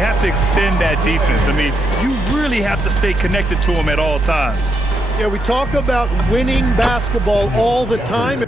have to extend that defense. I mean, you really have to stay connected to them at all times. Yeah, we talk about winning basketball all the time.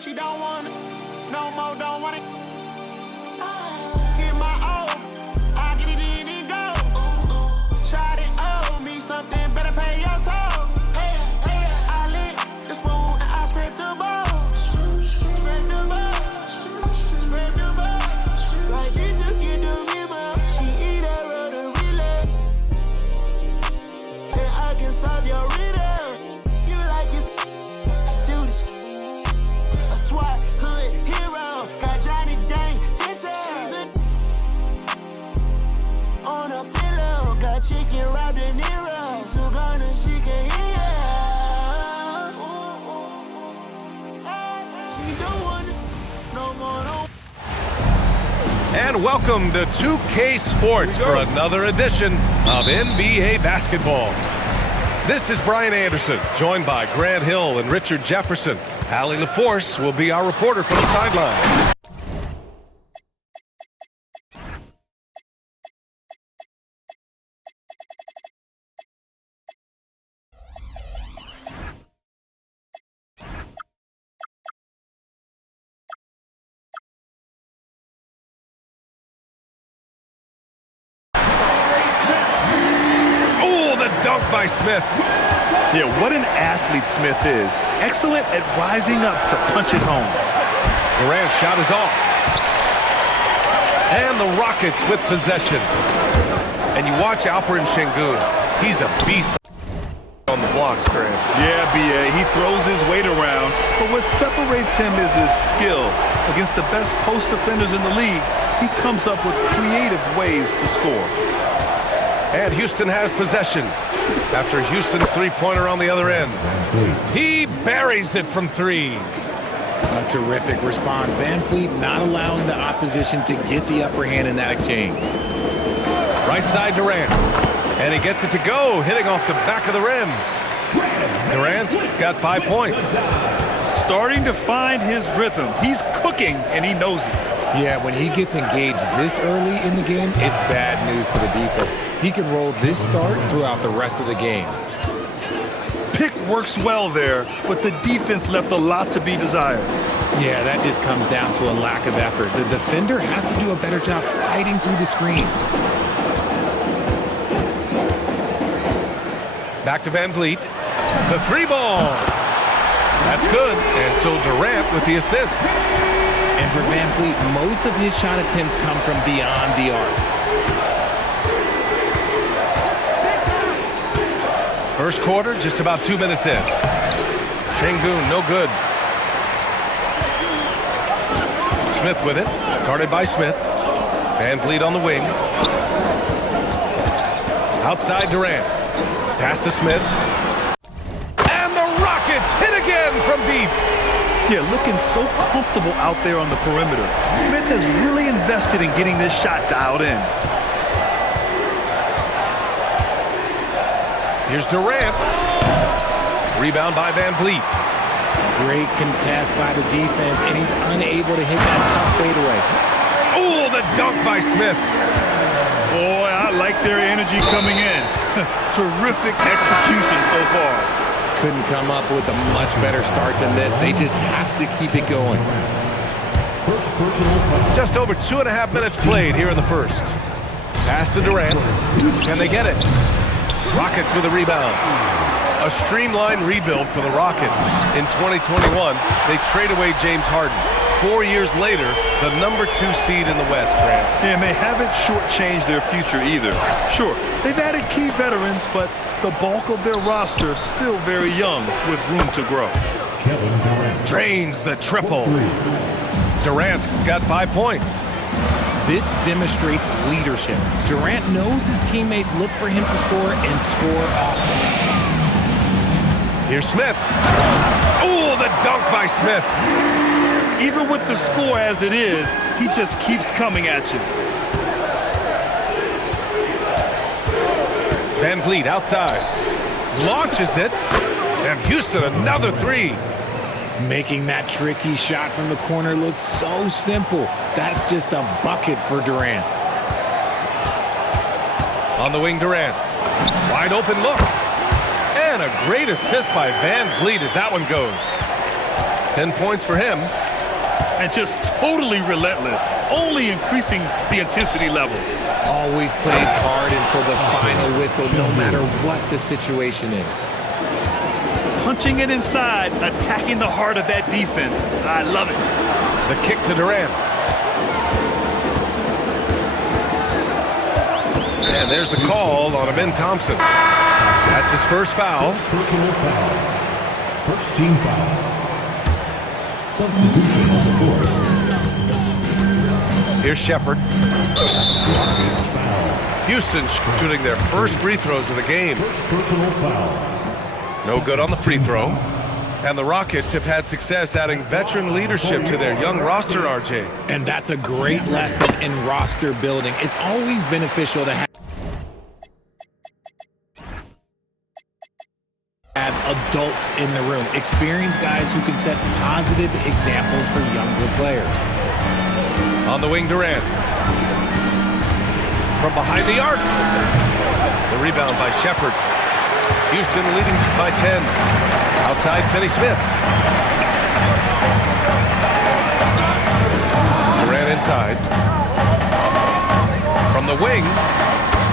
She don't want it, no more, don't want it. Get my own, I get it in and go. Shot it, owe me something, better pay your toll. Hey, hey, I lit the spoon and I scraped the bowl. Scrape the bowl, scrape the bowl. Like, did you get the memo? She eat that road and relay. And I can solve your riddle. You like it, let's do this. A SWAT hood hero, got Johnny Dang details. On a pillow, got chicken wrapped in Nero. She too gone and she can hear. She don't want it, no more, no. And welcome to 2K Sports for another edition of NBA basketball. This is Brian Anderson, joined by Grant Hill and Richard Jefferson. Allie LaForce will be our reporter from the sideline. Oh, the dunk by Smith. Yeah, what an athlete Smith is. Excellent at rising up to punch it home. Durant's shot is off. And the Rockets with possession. And you watch Alperen Sengun. He's a beast on the blocks, Grant. Yeah, B.A., he throws his weight around, but what separates him is his skill. Against the best post defenders in the league, he comes up with creative ways to score. And Houston has possession after Houston's three-pointer on the other end. He buries it from three. A terrific response. VanVleet not allowing the opposition to get the upper hand in that exchange. Right side Durant. And he gets it to go, hitting off the back of the rim. Durant's got 5 points. Starting to find his rhythm. He's cooking, and he knows it. Yeah, when he gets engaged this early in the game, it's bad news for the defense. He can roll this start throughout the rest of the game. Pick works well there, but the defense left a lot to be desired. Yeah, that just comes down to a lack of effort. The defender has to do a better job fighting through the screen. Back to VanVleet. The three ball. That's good. And so Durant with the assist. And for VanVleet, most of his shot attempts come from beyond the arc. First quarter, just about 2 minutes in. Sengun, no good. Smith with it, guarded by Smith. VanVleet on the wing. Outside Durant. Pass to Smith. And the Rockets hit again from deep. Yeah, looking so comfortable out there on the perimeter. Smith has really invested in getting this shot dialed in. Here's Durant. Rebound by Van Vliet. Great contest by the defense, and he's unable to hit that tough fadeaway. Oh, the dunk by Smith. Boy, I like their energy coming in. Terrific execution so far. Couldn't come up with a much better start than this. They just have to keep it going. Just over 2.5 minutes played here in the first. Pass to Durant. Can they get it? Rockets with a rebound. A streamlined rebuild for the Rockets. In 2021, they trade away James Harden. 4 years later, the #2 seed in the West, Grant. And they haven't shortchanged their future either. Sure, they've added key veterans, but the bulk of their roster is still very young with room to grow. Drains the triple. Durant's got 5 points. This demonstrates leadership. Durant knows his teammates look for him to score and score often. Here's Smith. Oh, the dunk by Smith. Even with the score as it is, he just keeps coming at you. Van Vliet outside. Launches it. And Houston another three. Making that tricky shot from the corner look so simple. That's just a bucket for Durant. On the wing, Durant. Wide open look. And a great assist by Van Vliet as that one goes. 10 points for him. And just totally relentless, only increasing the intensity level. Always plays hard until the final whistle, no matter what the situation is. Punching it inside, attacking the heart of that defense. I love it. The kick to Durant. And there's the call on Amin Thompson. That's his first foul. Personal foul. First team foul. Substitution on the board. Here's Shepherd. Houston shooting their first free throws of the game. Personal foul. No good on the free throw. And the Rockets have had success adding veteran leadership to their young roster, RJ. And that's a great lesson in roster building. It's always beneficial to have adults in the room, experienced guys who can set positive examples for younger players. On the wing, Durant. From behind the arc. The rebound by Shepherd. Houston leading by 10. Outside, Finney-Smith. Durant inside. From the wing.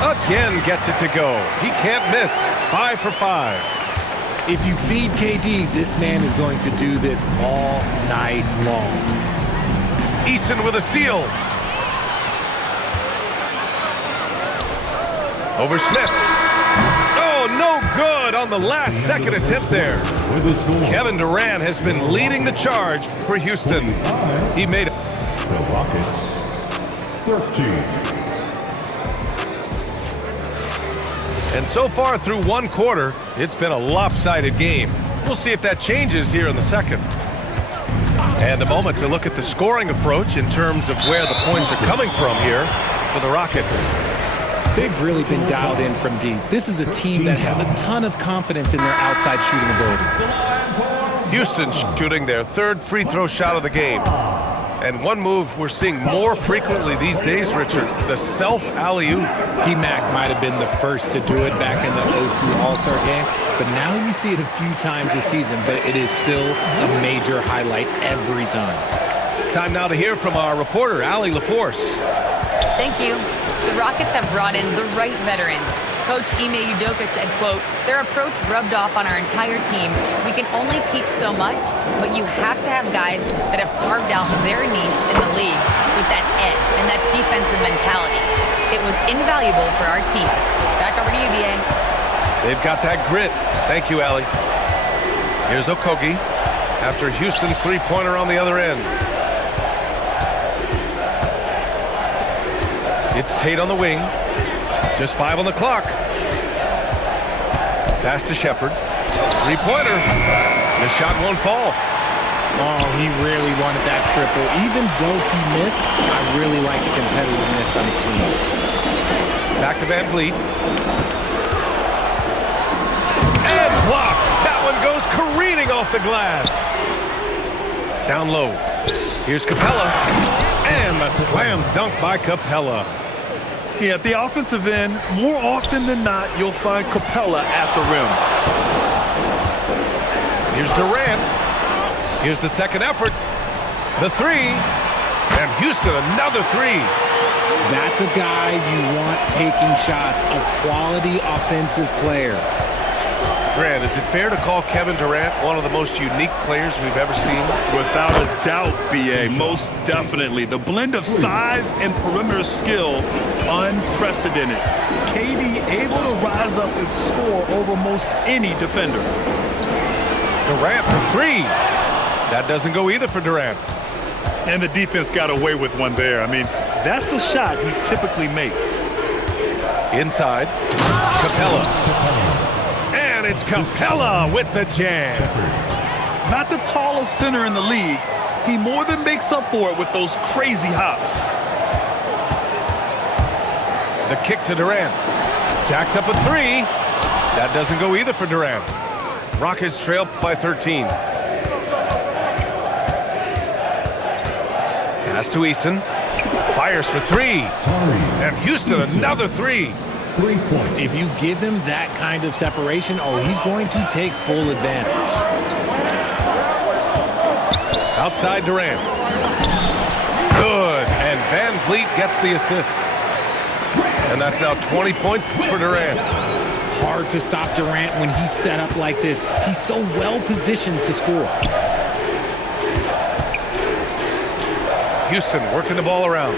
Again gets it to go. He can't miss. 5 for 5. If you feed KD, this man is going to do this all night long. Eason with a steal. Over Smith. Oh, no good on the last second attempt there. Kevin Durant has been leading the charge for Houston. He made it. The Rockets. 13. And so far through one quarter, it's been a lopsided game. We'll see if that changes here in the second. And a moment to look at the scoring approach in terms of where the points are coming from here for the Rockets. They've really been dialed in from deep. This is a team that has a ton of confidence in their outside shooting ability. Houston shooting their third free throw shot of the game. And one move we're seeing more frequently these days, Richard, the self-alley-oop. T-Mac might have been the first to do it back in the 02 All-Star game, but now we see it a few times this season, but it is still a major highlight every time. Time now to hear from our reporter, Allie LaForce. Thank you. The Rockets have brought in the right veterans. Coach Ime Udoka said, quote, their approach rubbed off on our entire team. We can only teach so much, but you have to have guys that have carved out their niche in the league with that edge and that defensive mentality. It was invaluable for our team. Back over to you, BA. They've got that grit. Thank you, Allie. Here's Okogie after Houston's three-pointer on the other end. It's Tate on the wing. Just 5 on the clock. Pass to Shepherd. Three-pointer. The shot won't fall. Oh, he really wanted that triple. Even though he missed, I really like the competitiveness I'm seeing. Back to Van Vliet. And blocked. That one goes careening off the glass. Down low. Here's Capella. And the slam dunk by Capella. Yeah, at the offensive end, more often than not, you'll find Capella at the rim. Here's Durant. Here's the second effort. The three. And Houston, another three. That's a guy you want taking shots, a quality offensive player. Grant, is it fair to call Kevin Durant one of the most unique players we've ever seen? Without a doubt, B.A., most definitely. The blend of size and perimeter skill, unprecedented. KD able to rise up and score over most any defender. Durant for three. That doesn't go either for Durant. And the defense got away with one there. I mean, that's a shot he typically makes. Inside, Capella. And it's Capella with the jam. Not the tallest center in the league. He more than makes up for it with those crazy hops. The kick to Durant. Jacks up a three. That doesn't go either for Durant. Rockets trail by 13. Pass to Eason. Fires for three. And Houston another three. 3 points. If you give him that kind of separation, oh, he's going to take full advantage. Outside Durant. Good. And Van Vliet gets the assist. And that's now 20 points for Durant. Hard to stop Durant when he's set up like this. He's so well positioned to score. Houston working the ball around.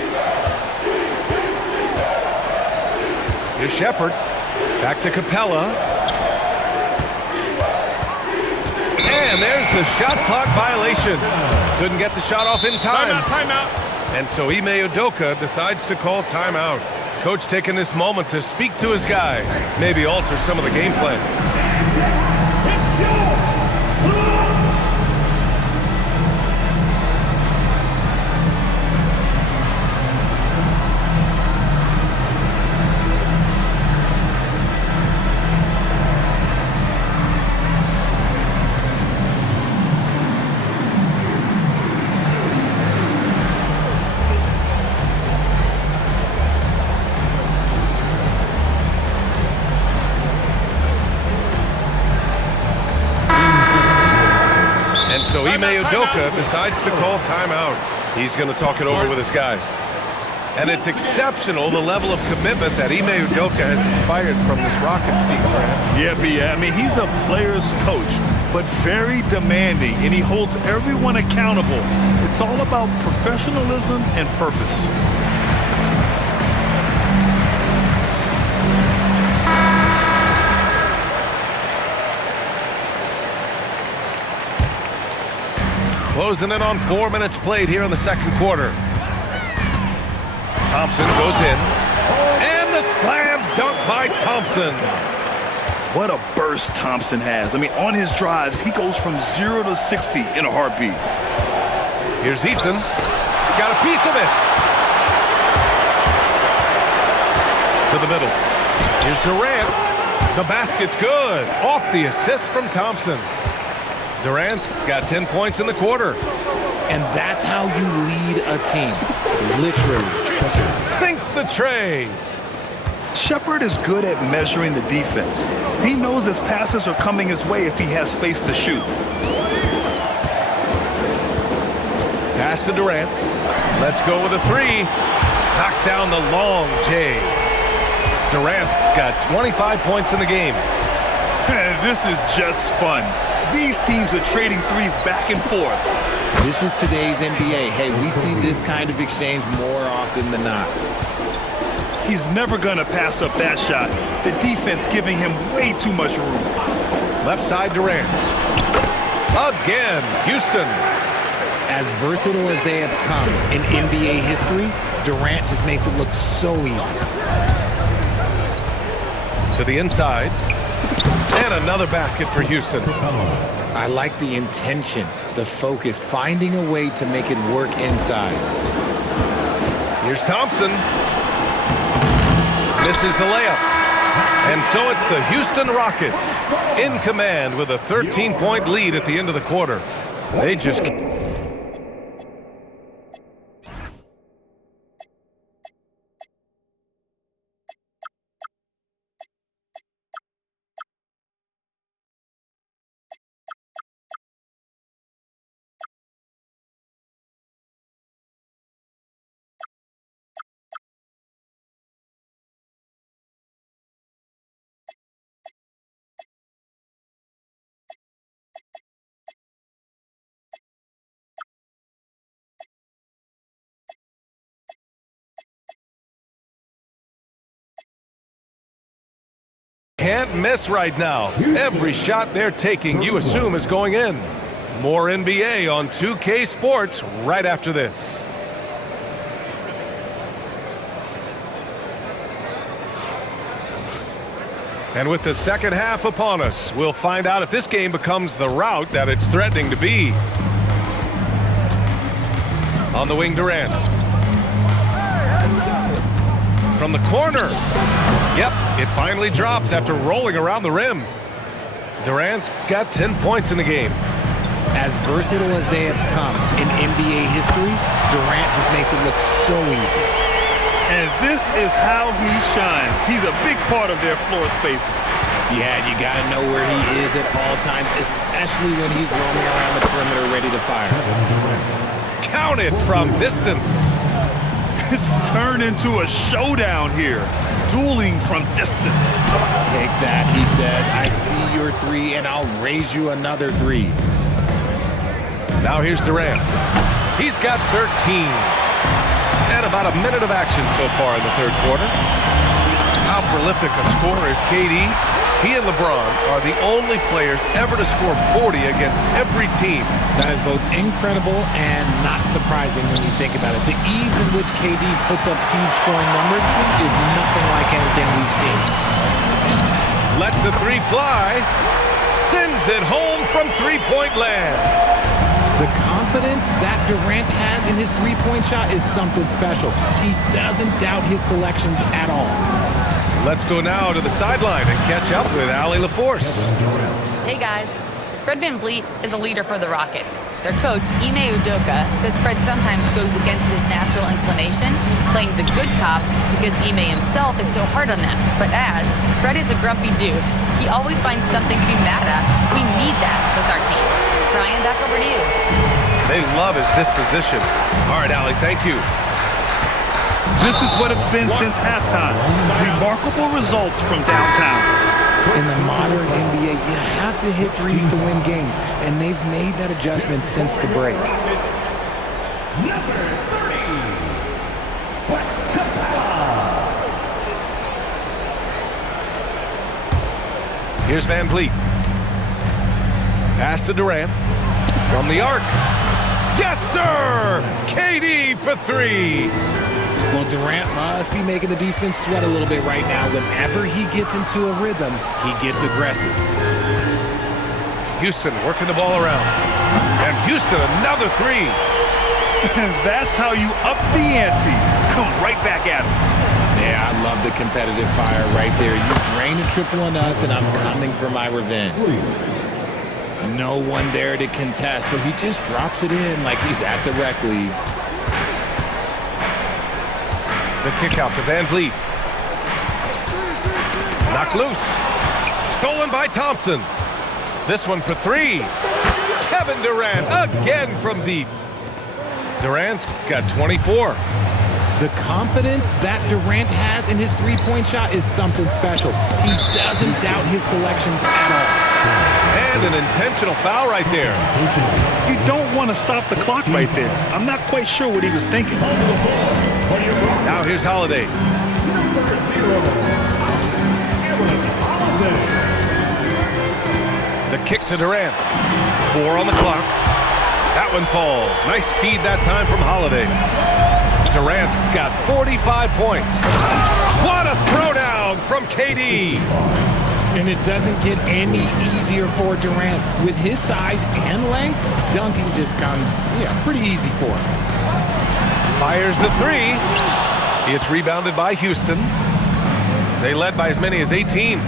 Here's Shepherd. Back to Capella. And there's the shot clock violation. Couldn't get the shot off in time. Timeout. And so Ime Udoka decides to call timeout. Coach taking this moment to speak to his guys. Maybe alter some of the game plan. So Ime Udoka decides to call timeout. He's going to talk it over with his guys. And it's exceptional, the level of commitment that Ime Udoka has inspired from this Rockets team, Grant. Yeah, B.A. I mean, he's a player's coach, but very demanding, and he holds everyone accountable. It's all about professionalism and purpose. Closing in on 4 minutes played here in the second quarter. Thompson goes in. And the slam dunk by Thompson. What a burst Thompson has. I mean, on his drives, he goes from 0 to 60 in a heartbeat. Here's Eason. Got a piece of it. To the middle. Here's Durant. The basket's good. Off the assist from Thompson. Durant's got 10 points in the quarter. And that's how you lead a team. Literally. Sinks the tray. Shepherd is good at measuring the defense. He knows his passes are coming his way if he has space to shoot. Pass to Durant. Let's go with a three. Knocks down the long J. Durant's got 25 points in the game. This is just fun. These teams are trading threes back and forth. This is today's NBA. Hey, we see this kind of exchange more often than not. He's never going to pass up that shot. The defense giving him way too much room. Left side Durant. Again, Houston. As versatile as they have come in NBA history, Durant just makes it look so easy. To To the inside. And another basket for Houston. I like the intention, the focus, finding a way to make it work inside. Here's Thompson. Misses the layup. And so it's the Houston Rockets in command with a 13-point lead at the end of the quarter. They just... Can't miss right now. Every shot they're taking, you assume, is going in. More NBA on 2K Sports right after this. And with the second half upon us, we'll find out if this game becomes the rout that it's threatening to be. On the wing, Durant. From the corner. Yep, it finally drops after rolling around the rim. Durant's got 10 points in the game. As versatile as they have come in NBA history, Durant just makes it look so easy. And this is how he shines. He's a big part of their floor spacing. Yeah, you got to know where he is at all times, especially when he's roaming around the perimeter ready to fire. Count it from distance. It's turned into a showdown here. Dueling from distance. Take that, he says. I see your three, and I'll raise you another three. Now here's Durant. He's got 13. And about a minute of action so far in the third quarter. How prolific a scorer is KD? He and LeBron are the only players ever to score 40 against every team. That is both incredible and not surprising when you think about it. The ease in which KD puts up huge scoring numbers is nothing like anything we've seen. Lets the three fly. Sends it home from three-point land. The confidence that Durant has in his three-point shot is something special. He doesn't doubt his selections at all. Let's go now to the sideline and catch up with Allie LaForce. Hey guys, Fred VanVleet is a leader for the Rockets. Their coach, Ime Udoka, says Fred sometimes goes against his natural inclination, playing the good cop because Ime himself is so hard on them, but adds, Fred is a grumpy dude. He always finds something to be mad at. We need that with our team. Brian, back over to you. They love his disposition. All right, Allie, thank you. This is what it's been since halftime. Remarkable results from downtown. In the modern NBA, you have to hit threes to win games, and they've made that adjustment since the break. Number 30, Here's VanVleet. Pass to Durant. From the arc. Yes, sir! KD for three. Well, Durant must be making the defense sweat a little bit right now. Whenever he gets into a rhythm, he gets aggressive. Houston working the ball around. And Houston, another three. And that's how you up the ante. Come right back at him. Yeah, I love the competitive fire right there. You drain a triple on us, and I'm coming for my revenge. No one there to contest, so he just drops it in like he's at the rec league. The kick out to VanVleet. Knocked loose. Stolen by Thompson. This one for three. Kevin Durant again from deep. Durant's got 24. The confidence that Durant has in his three-point shot is something special. He doesn't doubt his selections at all. And an intentional foul right there. You don't want to stop the clock right there. I'm not quite sure what he was thinking. Now here's Holiday. The kick to Durant. 4 on the clock. That one falls. Nice feed that time from Holiday. Durant's got 45 points. What a throwdown from KD. And it doesn't get any easier for Durant. With his size and length, dunking just comes, pretty easy for him. Fires the three. It's rebounded by Houston. They led by as many as 18.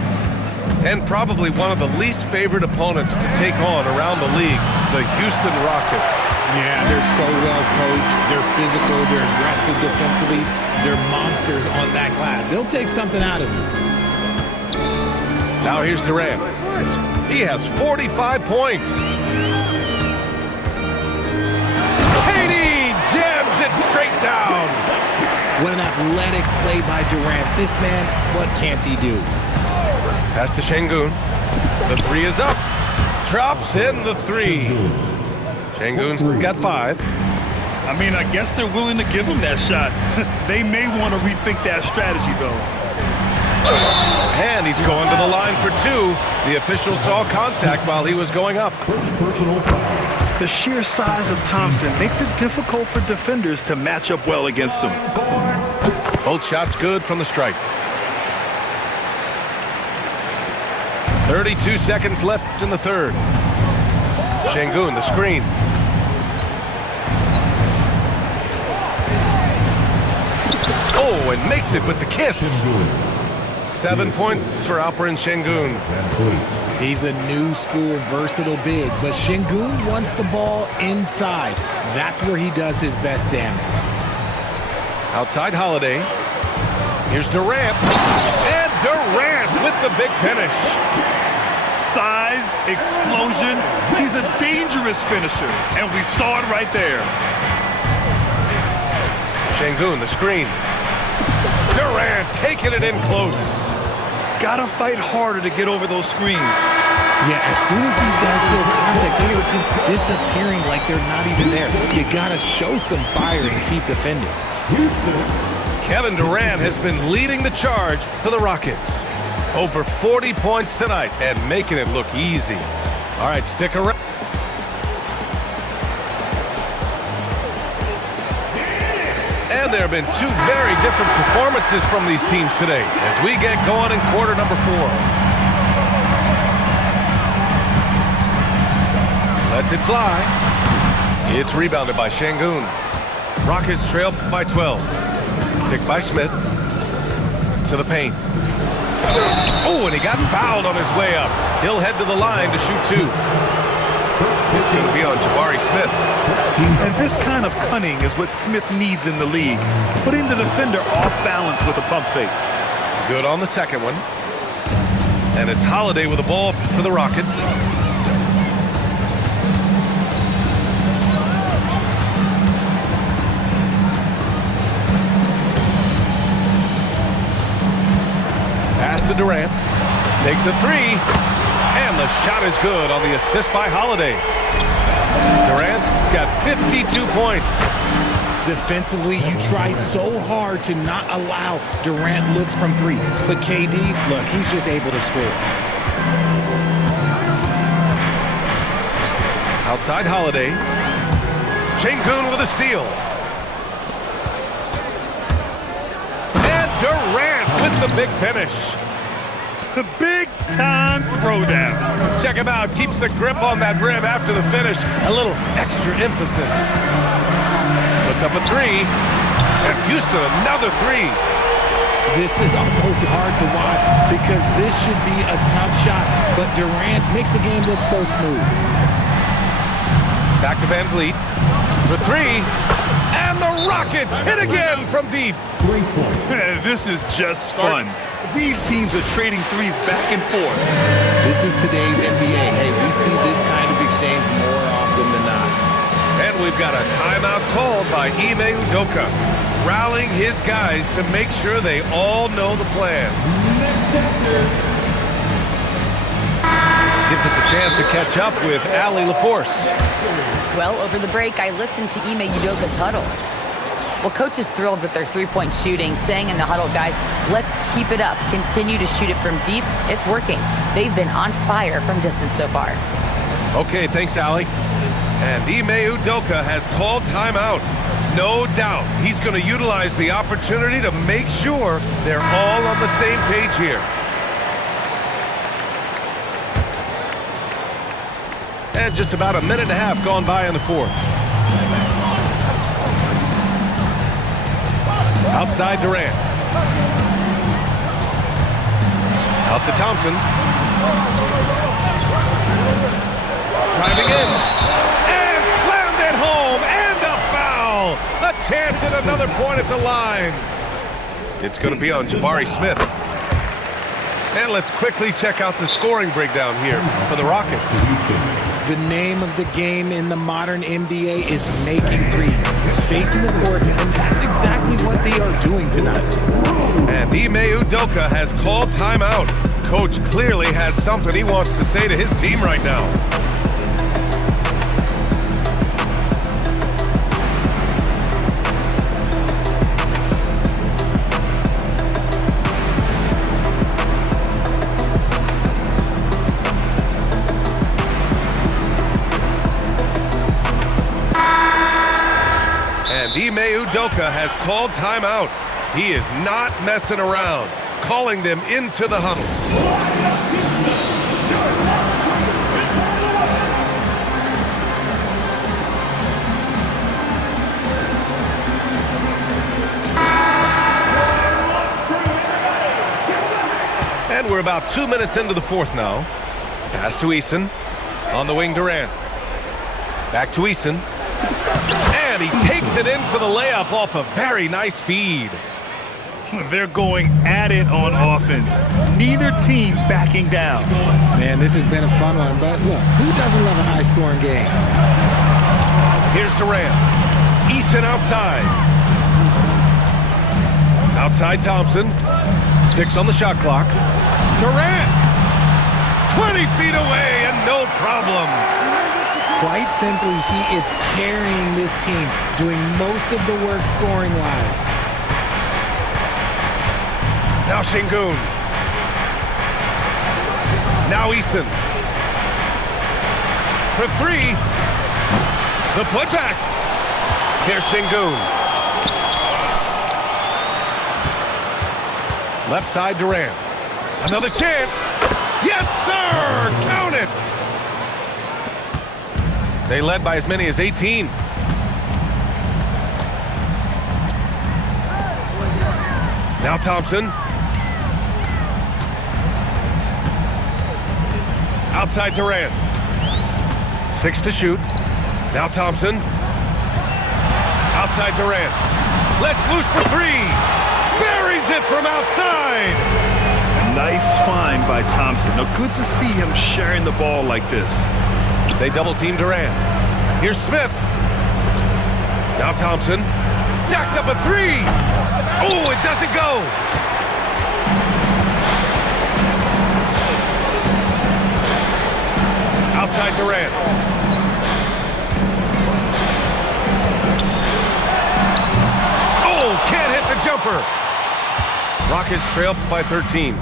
And probably one of the least favored opponents to take on around the league, the Houston Rockets. Yeah, they're so well coached. They're physical. They're aggressive defensively. They're monsters on that glass. They'll take something out of you. Now here's Durant. He has 45 points. KD jams it straight down. What an athletic play by Durant. This man, what can't he do? Pass to Şengün. The three is up. Drops in the three. Şengün's got 5. I mean, I guess they're willing to give him that shot. They may want to rethink that strategy, though. And he's going to the line for 2. The official saw contact while he was going up. First personal foul. The sheer size of Thompson makes it difficult for defenders to match up well against him. Both shots good from the stripe. 32 seconds left in the third. Şengün, the screen. Oh, and makes it with the kiss. 7 points for Alperen Şengün. He's a new school versatile big, but Şengün wants the ball inside. That's where he does his best damage. Outside Holiday. Here's Durant. And Durant with the big finish. Size, explosion. He's a dangerous finisher, and we saw it right there. Şengün, the screen. Durant taking it in close. Gotta fight harder to get over those screens. Yeah, as soon as these guys feel contact, they are just disappearing like they're not even there. You gotta show some fire and keep defending. Kevin Durant has been leading the charge for the Rockets. Over 40 points tonight and making it look easy. All right, stick around. And there have been 2 very different performances from these teams today as we get going in quarter number 4. Lets it fly. It's rebounded by Şengün. Rockets trail by 12. Picked by Smith. To the paint. Oh, and he got fouled on his way up. He'll head to the line to shoot 2. It's going to be on Jabari Smith. And this kind of cunning is what Smith needs in the league. Putting the defender off balance with a pump fake. Good on the second one. And it's Holiday with the ball for the Rockets. Pass to Durant. Takes a 3. And the shot is good on the assist by Holiday. Durant's got 52 points. Defensively, you try so hard to not allow Durant looks from 3. But KD, look, he's just able to score. Outside Holiday. Şengün with a steal. And Durant with the big finish. The big-time throwdown. Check him out. Keeps the grip on that rim after the finish. A little extra emphasis. Puts up a 3. And Houston, another 3. This is almost hard to watch because this should be a tough shot, but Durant makes the game look so smooth. Back to Van Vliet for 3. And the Rockets hit again from deep. This is just fun. These teams are trading threes back and forth. This is today's NBA. Hey, we see this kind of exchange more often than not. And we've got a timeout called by Ime Udoka, rallying his guys to make sure they all know the plan. Gives us a chance to catch up with Allie LaForce. Well, over the break, I listened to Ime Udoka's huddle. Well, coach is thrilled with their three-point shooting, saying in the huddle, guys, let's keep it up. Continue to shoot it from deep. It's working. They've been on fire from distance so far. Okay, thanks, Allie. And Ime Udoka has called timeout. No doubt he's going to utilize the opportunity to make sure they're all on the same page here. And just about a minute and a half gone by in the fourth. Outside Durant. Out to Thompson. Driving in. And slammed it home. And a foul. A chance at another point at the line. It's going to be on Jabari Smith. And let's quickly check out the scoring breakdown here for the Rockets. The name of the game in the modern NBA is making threes. Spacing the court, and that's exactly what they are doing tonight. And Ime Udoka has called timeout. Coach clearly has something he wants to say to his team right now. And Ime Udoka has called timeout. He is not messing around, calling them into the huddle. And we're about 2 minutes into the fourth now. Pass to Eason. On the wing, Durant. Back to Eason. And he takes it in for the layup off a very nice feed. They're going at it on offense. Neither team backing down. Man, this has been a fun one, but look, who doesn't love a high-scoring game? Here's Durant. Eason outside. Outside Thompson. 6 on the shot clock. Durant! 20 feet away and no problem. Quite simply, he is carrying this team, doing most of the work scoring-wise. Now Şengün. Now Eason. For 3. The putback. Here's Şengün. Left side Durant. Another chance. Yes, sir! Count it! They led by as many as 18. Now Thompson. Outside Durant. 6 to shoot. Now Thompson. Outside Durant. Let's loose for 3. Buries it from outside. Nice find by Thompson. Now, good to see him sharing the ball like this. They double-team Durant. Here's Smith. Now Thompson. Jacks up a 3. Oh, it doesn't go. Outside Durant. Oh, can't hit the jumper. Rockets trail by 13.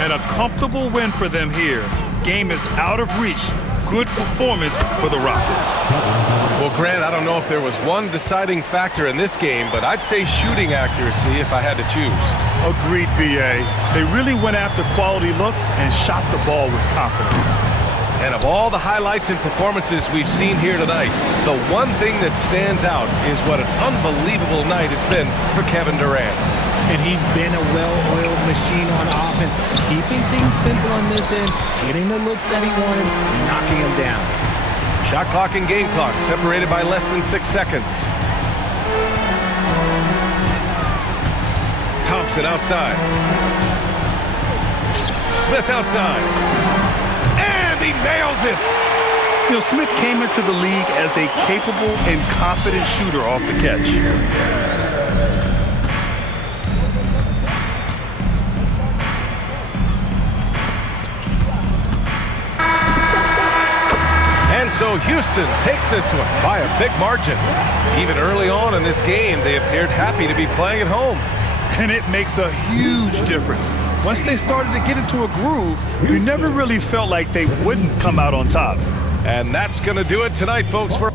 And a comfortable win for them here. Game is out of reach. Good performance for the Rockets. Well, Grant, I don't know if there was one deciding factor in this game, but I'd say shooting accuracy if I had to choose. Agreed, B.A. They really went after quality looks and shot the ball with confidence. And of all the highlights and performances we've seen here tonight, the one thing that stands out is what an unbelievable night it's been for Kevin Durant. And he's been a well-oiled machine on offense, keeping things simple on this end, getting the looks that he wanted, knocking them down. Shot clock and game clock separated by less than 6 seconds. Thompson outside. Smith outside. And he nails it! You know, Smith came into the league as a capable and confident shooter off the catch. And so Houston takes this one by a big margin. Even early on in this game, they appeared happy to be playing at home. And it makes a huge difference. Once they started to get into a groove, you never really felt like they wouldn't come out on top. And that's going to do it tonight, folks. For